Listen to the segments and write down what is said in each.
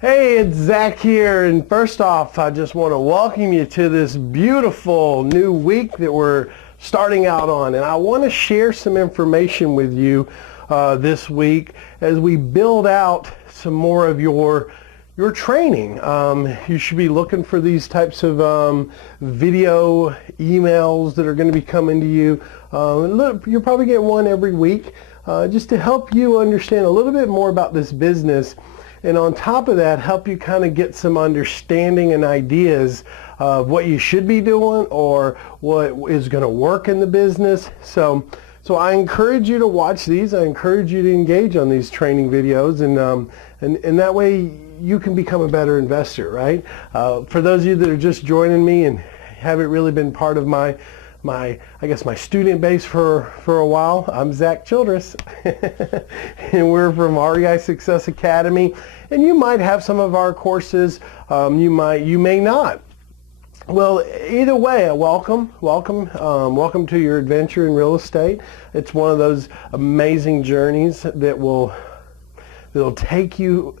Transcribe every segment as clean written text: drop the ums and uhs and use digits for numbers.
Hey, it's Zach here, and first off, I just want to welcome you to this beautiful new week that we're starting out on, and I want to share some information with you this week as we build out some more of your training. You should be looking for these types of video emails that are going to be coming to you. Look, you'll probably get one every week just to help you understand a little bit more about this business. And on top of that, help you kind of get some understanding and ideas of what you should be doing or what is going to work in the business. So I encourage you to watch these. I encourage you to engage on these training videos, and that way you can become a better investor, right? For those of you that are just joining me and haven't really been part of my student base for a while, I'm Zack Childress, and we're from REI Success Academy, and you might have some of our courses, you may not. Well, either way, welcome to your adventure in real estate. It's one of those amazing journeys that'll take you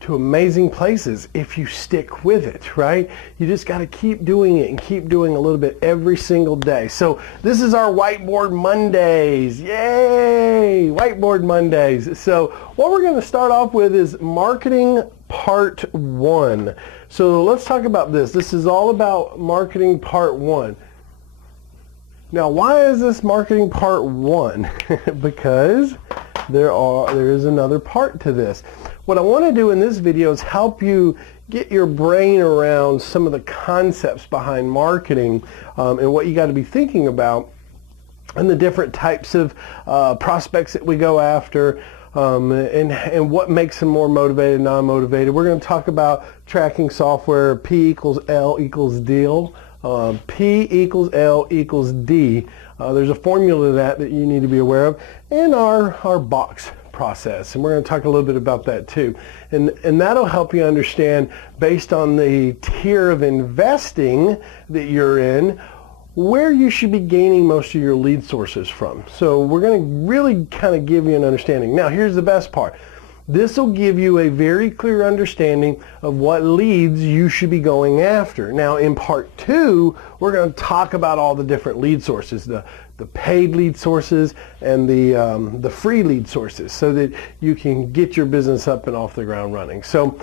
to amazing places if you stick with it, right? You just got to keep doing it and keep doing a little bit every single day. So this is our Whiteboard Mondays. Yay! Whiteboard Mondays. So what we're going to start off with is marketing part 1. So let's talk about this. This is all about marketing part 1. Now, why is this marketing part 1? Because there is another part to this. What I want to do in this video is help you get your brain around some of the concepts behind marketing and what you got to be thinking about and the different types of prospects that we go after and what makes them more motivated, non-motivated. We're going to talk about tracking software, P equals L equals deal. P equals L equals D. There's a formula to that you need to be aware of, and our box process, and we're going to talk a little bit about that too, and that'll help you understand, based on the tier of investing that you're in, where you should be gaining most of your lead sources from. So we're going to really kind of give you an understanding. Now here's the best part. This will give you a very clear understanding of what leads you should be going after. Now in part 2, we're going to talk about all the different lead sources, the paid lead sources and the free lead sources, so that you can get your business up and off the ground running. So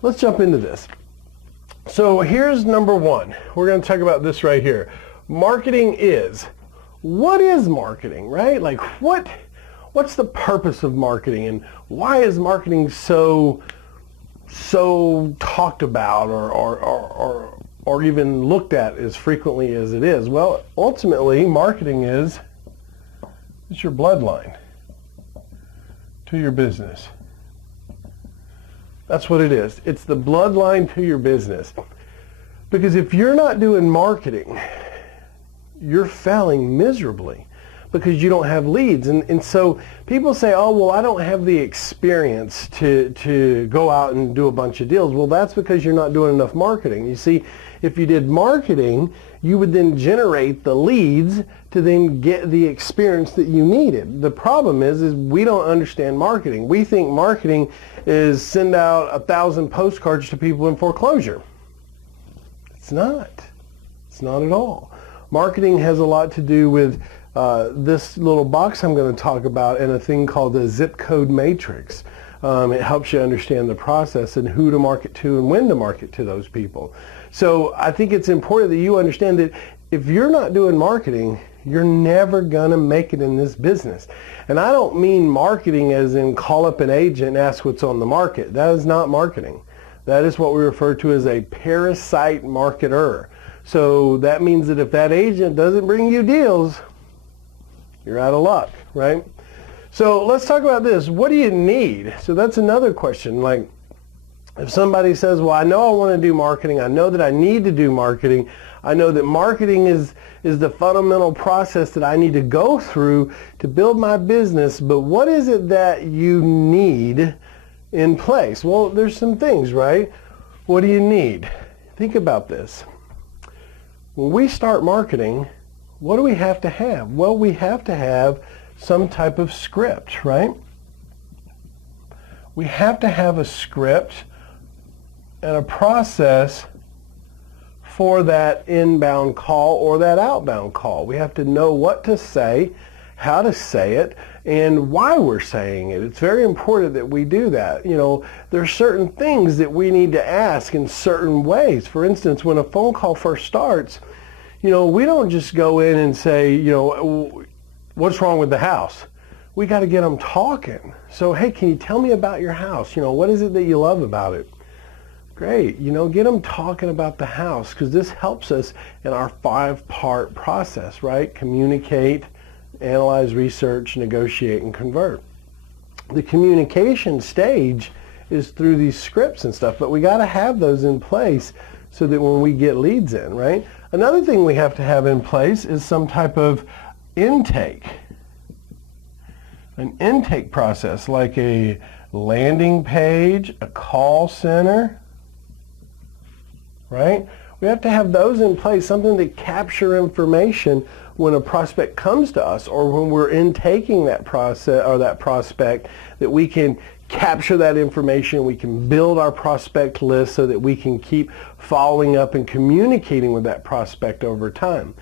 let's jump into this. So here's number 1. We're going to talk about this right here. Marketing is. What is marketing, right? Like what's the purpose of marketing, and why is marketing so talked about or even looked at as frequently as it is? Well, ultimately, marketing is your bloodline to your business. That's what it is. It's the bloodline to your business. Because if you're not doing marketing, you're failing miserably, because you don't have leads. And so people say, oh, well, I don't have the experience to go out and do a bunch of deals. Well, that's because you're not doing enough marketing. You see, if you did marketing, you would then generate the leads to then get the experience that you needed. The problem is we don't understand marketing. We think marketing is send out 1,000 postcards to people in foreclosure. It's not. It's not at all. Marketing has a lot to do with this little box I'm going to talk about, and a thing called the zip code matrix. It helps you understand the process and who to market to and when to market to those people. So I think it's important that you understand that if you're not doing marketing, you're never going to make it in this business. And I don't mean marketing as in call up an agent and ask what's on the market. That is not marketing. That is what we refer to as a parasite marketer. So that means that if that agent doesn't bring you deals, you're out of luck, right? So let's talk about this. What do you need? So that's another question. Like, if somebody says, well, I know I want to do marketing, I know that I need to do marketing, I know that marketing is the fundamental process that I need to go through to build my business, but what is it that you need in place? Well, there's some things, right? What do you need? Think about this. When we start marketing, what do we have to have? Well, we have to have some type of script, right? We have to have a script and a process for that inbound call or that outbound call. We have to know what to say, how to say it, and why we're saying it. It's very important that we do that. You know, there's certain things that we need to ask in certain ways. For instance, when a phone call first starts, you know, we don't just go in and say, you know, what's wrong with the house? We got to get them talking. So, hey, can you tell me about your house? You know, what is it that you love about it? Great. You know, get them talking about the house, because this helps us in our 5-part process, right? Communicate, analyze, research, negotiate, and convert. The communication stage is through these scripts and stuff, but we got to have those in place so that when we get leads in, right? Another thing we have to have in place is some type of intake. An intake process, like a landing page, a call center, right? We have to have those in place, something to capture information when a prospect comes to us, or when we're intaking that process or that prospect, that we can capture that information. We can build our prospect list so that we can keep following up and communicating with that prospect over time.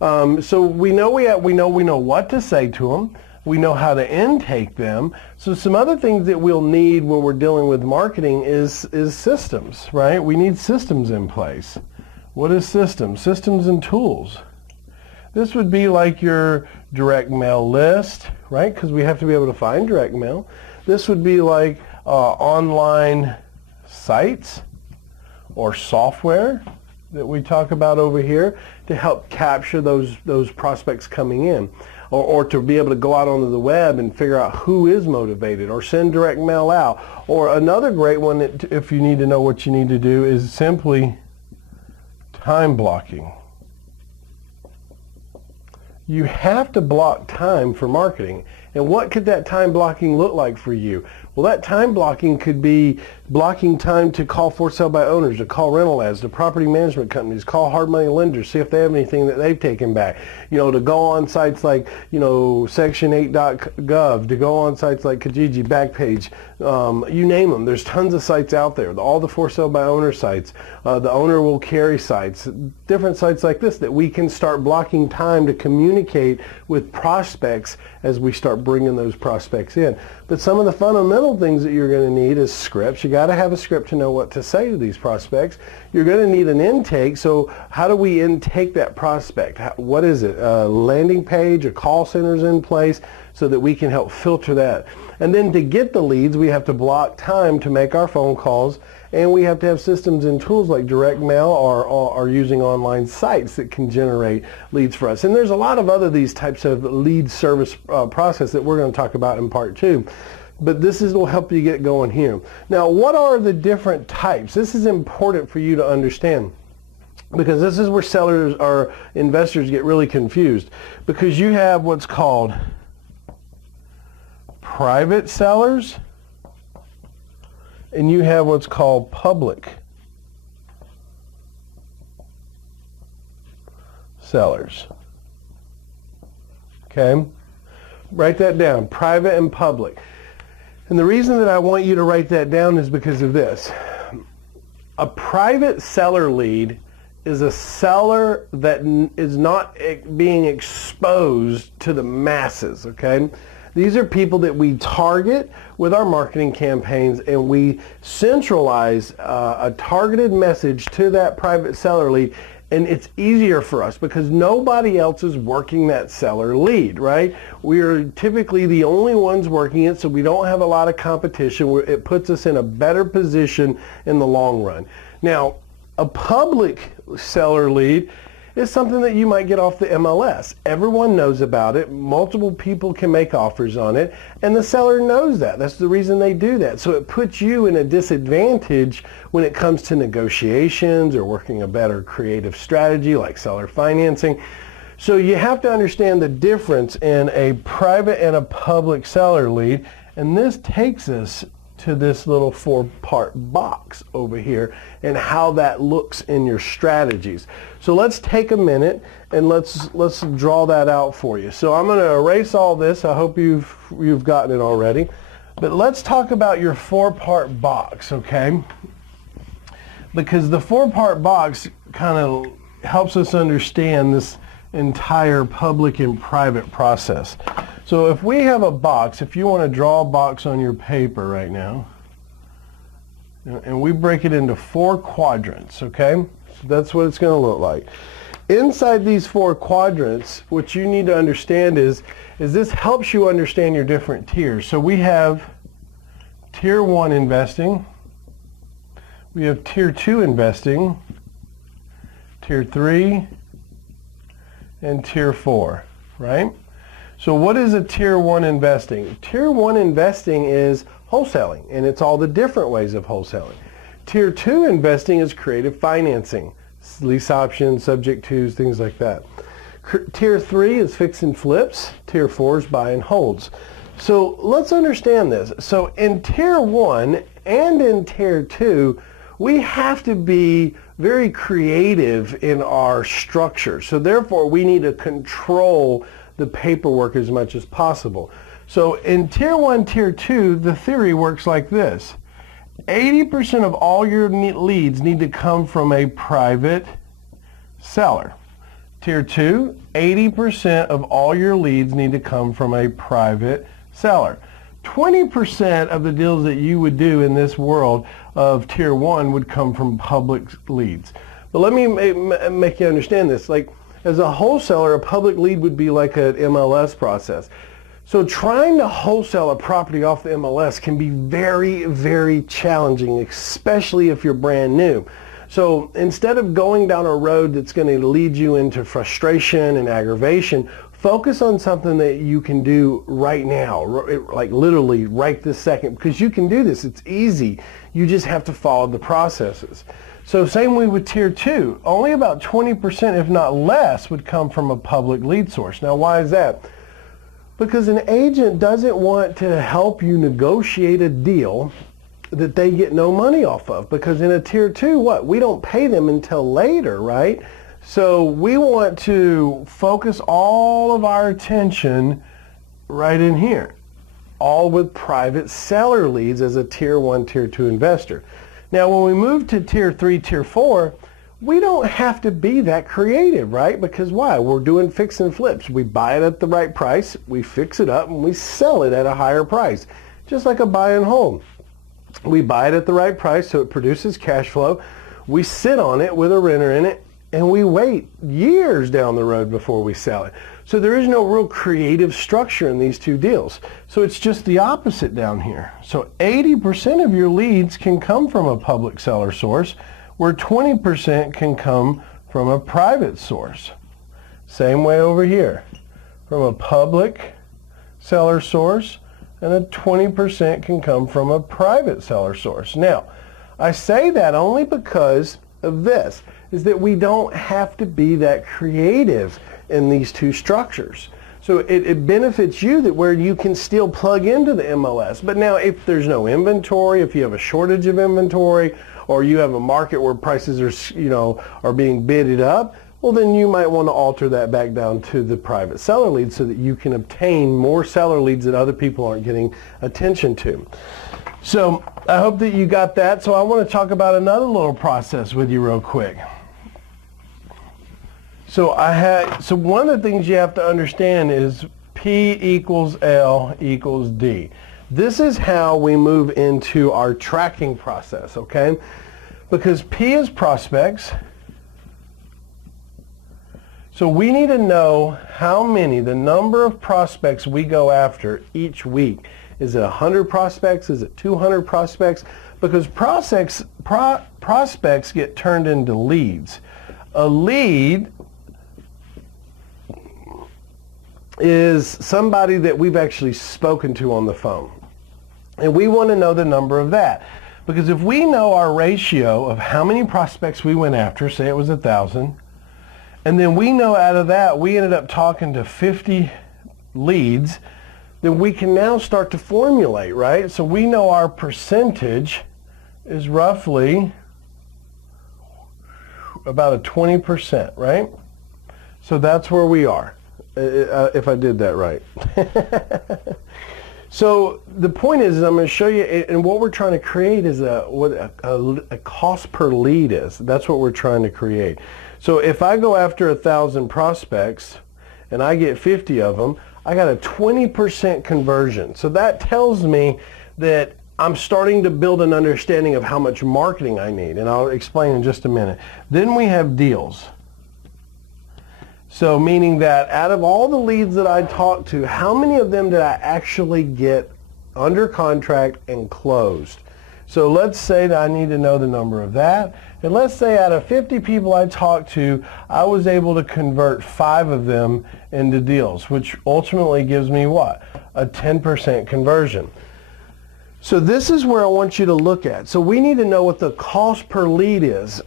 So we know what to say to them. We know how to intake them. So some other things that we'll need when we're dealing with marketing is systems, right? We need systems in place. What is systems? Systems and tools. This would be like your direct mail list, right? Because we have to be able to find direct mail. This would be like online sites or software that we talk about over here to help capture those prospects coming in. Or to be able to go out onto the web and figure out who is motivated, or send direct mail out. Or another great one, that if you need to know what you need to do, is simply time blocking. You have to block time for marketing. And what could that time blocking look like for you? Well, that time blocking could be blocking time to call for sale by owners, to call rental ads, to property management companies, call hard money lenders, see if they have anything that they've taken back. You know, to go on sites like, you know, section8.gov, to go on sites like Kijiji, Backpage, you name them. There's tons of sites out there. All the for sale by owner sites, the owner will carry sites, different sites like this, that we can start blocking time to communicate with prospects as we start bringing those prospects in. But some of the fundamental things that you're going to need is scripts. You got to have a script to know what to say to these prospects. You're going to need an intake. So how do we intake that prospect? What is it? A landing page, a call center's in place so that we can help filter that. And then to get the leads, we have to block time to make our phone calls, and we have to have systems and tools like direct mail or using online sites that can generate leads for us. And there's a lot of other these types of lead service process that we're going to talk about in part 2. But this will help you get going here. Now, what are the different types? This is important for you to understand, because this is where sellers or investors get really confused, because you have what's called private sellers and you have what's called public sellers. Okay? Write that down, private and public. And the reason that I want you to write that down is because of this. A private seller lead is a seller that is not being exposed to the masses, okay? These are people that we target with our marketing campaigns, and we centralize a targeted message to that private seller lead, and it's easier for us because nobody else is working that seller lead, right? We are typically the only ones working it, so we don't have a lot of competition. It puts us in a better position in the long run. Now, a public seller lead is something that you might get off the MLS. Everyone knows about it. Multiple people can make offers on it, and the seller knows that. That's the reason they do that. So it puts you in a disadvantage when it comes to negotiations or working a better creative strategy like seller financing. So you have to understand the difference in a private and a public seller lead, and this takes us to this little 4-part box over here and how that looks in your strategies. So let's take a minute and let's draw that out for you. So I'm going to erase all this. I hope you've gotten it already. But let's talk about your 4-part box, okay? because the 4-part box kind of helps us understand this entire public and private process. So if we have a box, if you want to draw a box on your paper right now, and we break it into 4 quadrants, okay? So that's what it's going to look like. Inside these 4 quadrants, what you need to understand is this helps you understand your different tiers. So we have Tier 1 investing, we have Tier 2 investing, Tier 3, and Tier 4, right? So what is a Tier 1 investing? Tier 1 investing is wholesaling, and it's all the different ways of wholesaling. Tier 2 investing is creative financing, lease options, subject tos, things like that. Tier 3 is fix and flips. Tier 4 is buy and holds. So let's understand this. So in Tier 1 and in Tier 2, we have to be very creative in our structure. So therefore, we need to control the paperwork as much as possible. So in Tier 1, Tier 2, the theory works like this. 80% of all your leads need to come from a private seller. Tier 2, 80% of all your leads need to come from a private seller. 20% of the deals that you would do in this world of Tier 1 would come from public leads. But let me make you understand this. Like, as a wholesaler, a public lead would be like an MLS process. So trying to wholesale a property off the MLS can be very, very challenging, especially if you're brand new. So instead of going down a road that's going to lead you into frustration and aggravation, focus on something that you can do right now, like literally right this second, because you can do this. It's easy. You just have to follow the processes. So same way with Tier 2. Only about 20%, if not less, would come from a public lead source. Now, why is that? Because an agent doesn't want to help you negotiate a deal that they get no money off of. Because in a Tier 2, what? We don't pay them until later, right? So we want to focus all of our attention right in here, all with private seller leads as a Tier 1, Tier 2 investor. Now, when we move to Tier 3, Tier 4, we don't have to be that creative, right? Because why? We're doing fix and flips. We buy it at the right price, we fix it up, and we sell it at a higher price, just like a buy and hold. We buy it at the right price so it produces cash flow. We sit on it with a renter in it, and we wait years down the road before we sell it. So there is no real creative structure in these two deals. So it's just the opposite down here. So 80% of your leads can come from a public seller source, where 20% can come from a private source. Same way over here, from a public seller source, and a 20% can come from a private seller source. Now, I say that only because of this, is that we don't have to be that creative in these two structures. So it benefits you that where you can still plug into the MLS. But now if there's no inventory, if you have a shortage of inventory, or you have a market where prices are being bidded up, well, then you might want to alter that back down to the private seller leads so that you can obtain more seller leads that other people aren't getting attention to. So I hope that you got that. So I want to talk about another little process with you real quick. So one of the things you have to understand is P equals L equals D. This is how we move into our tracking process, okay? Because P is prospects. So we need to know the number of prospects we go after each week. Is it 100 prospects? Is it 200 prospects? Because prospects get turned into leads. A lead is somebody that we've actually spoken to on the phone. And we want to know the number of that. Because if we know our ratio of how many prospects we went after, say it was 1,000, and then we know out of that we ended up talking to 50 leads, then we can now start to formulate, right? So we know our percentage is roughly about a 20%, right? So that's where we are, if I did that right. So the point is I'm going to show you, and what we're trying to create is what a cost per lead is. That's what we're trying to create. So if I go after 1,000 prospects and I get 50 of them, I got a 20% conversion. So that tells me that I'm starting to build an understanding of how much marketing I need, and I'll explain in just a minute. Then we have deals. So meaning that out of all the leads that I talked to, how many of them did I actually get under contract and closed? So let's say that I need to know the number of that. And let's say out of 50 people I talked to, I was able to convert 5 of them into deals, which ultimately gives me what? A 10% conversion. So this is where I want you to look at. So we need to know what the cost per lead is.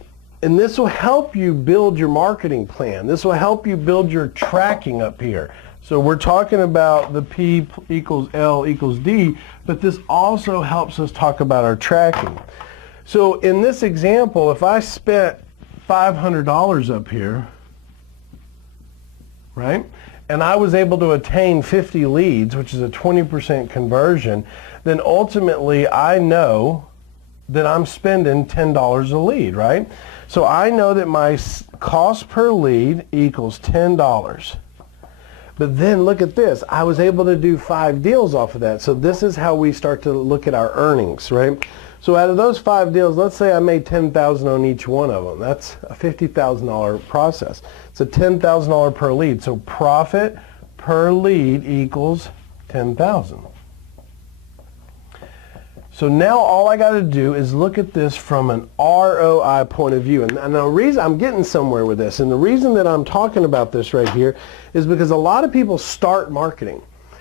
And this will help you build your marketing plan. This will help you build your tracking up here. So we're talking about the P equals L equals D, but this also helps us talk about our tracking. So in this example, if I spent $500 up here, right, and I was able to attain 50 leads, which is a 20% conversion, then ultimately I know that I'm spending $10 a lead, right? So I know that my cost per lead equals $10. But then look at this. I was able to do 5 deals off of that. So this is how we start to look at our earnings, right? So out of those 5 deals, let's say I made $10,000 on each one of them. That's a $50,000 process. It's a $10,000 per lead. So profit per lead equals $10,000. So now all I got to do is look at this from an ROI point of view. And the reason I'm getting somewhere with this, and the reason that I'm talking about this right here, is because a lot of people start marketing.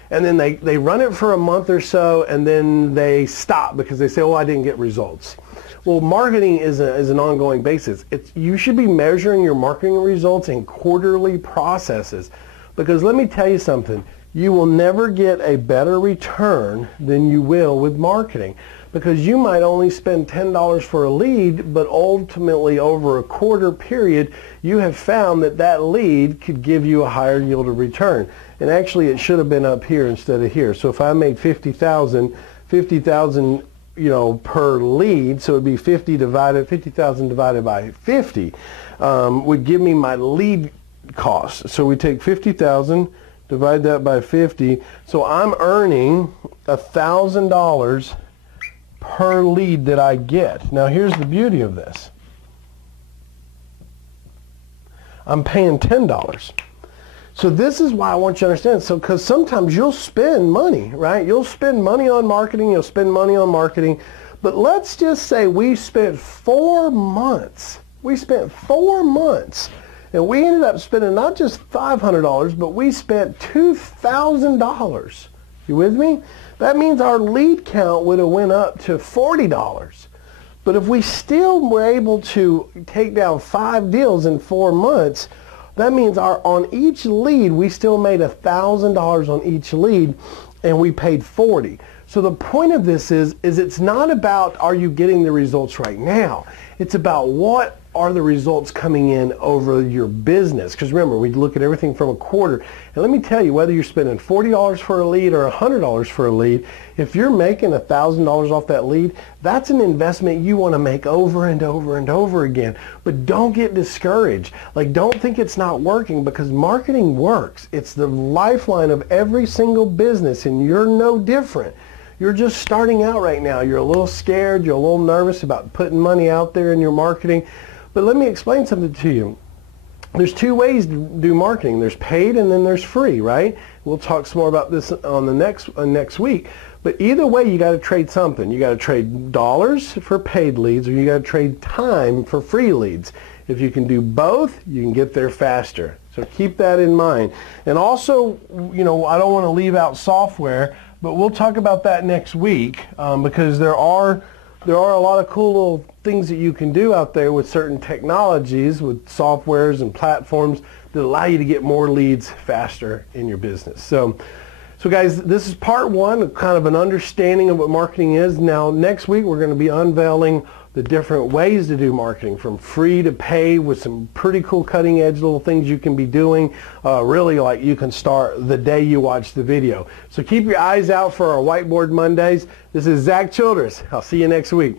And then they run it for a month or so, and then they stop because they say, oh, I didn't get results. Well, marketing is an ongoing basis. You should be measuring your marketing results in quarterly processes. Because let me tell you something. You will never get a better return than you will with marketing, because you might only spend $10 for a lead, but ultimately over a quarter period you have found that that lead could give you a higher yield of return. And actually it should have been up here instead of here. So if I made 50,000 per lead, so it would be 50,000 divided by 50 would give me my lead cost. So we take 50,000, divide that by 50, so I'm earning $1,000 per lead that I get. Now here's the beauty of this. I'm paying $10. So this is why I want you to understand. So because sometimes you'll spend money, right? You'll spend money on marketing, you'll spend money on marketing, but let's just say we spent 4 months. We spent 4 months. And we ended up spending not just $500, but we spent $2,000. You with me? That means our lead count would have went up to $40. But if we still were able to take down 5 deals in 4 months, that means on each lead, we still made $1,000 on each lead, and we paid $40. So the point of this is it's not about are you getting the results right now. It's about what are the results coming in over your business. Because remember, we look at everything from a quarter. And let me tell you, whether you're spending $40 for a lead or $100 for a lead, if you're making $1,000 off that lead, that's an investment you want to make over and over and over again. But don't get discouraged. Like, don't think it's not working, because marketing works. It's the lifeline of every single business, and you're no different. You're just starting out right now. You're a little scared. You're a little nervous about putting money out there in your marketing. But let me explain something to you. There's 2 ways to do marketing. There's paid and then there's free, right? We'll talk some more about this on the next week. But either way, you got to trade something. You got to trade dollars for paid leads, or you got to trade time for free leads. If you can do both, you can get there faster. So keep that in mind. And also, I don't want to leave out software, but we'll talk about that next week, because there are a lot of cool little things that you can do out there with certain technologies, with softwares and platforms that allow you to get more leads faster in your business. So guys, this is part 1 of kind of an understanding of what marketing is. Now next week we're going to be unveiling the different ways to do marketing, from free to pay, with some pretty cool cutting edge little things you can be doing. Really, like, you can start the day you watch the video. So keep your eyes out for our Whiteboard Mondays. This is Zack Childress. I'll see you next week.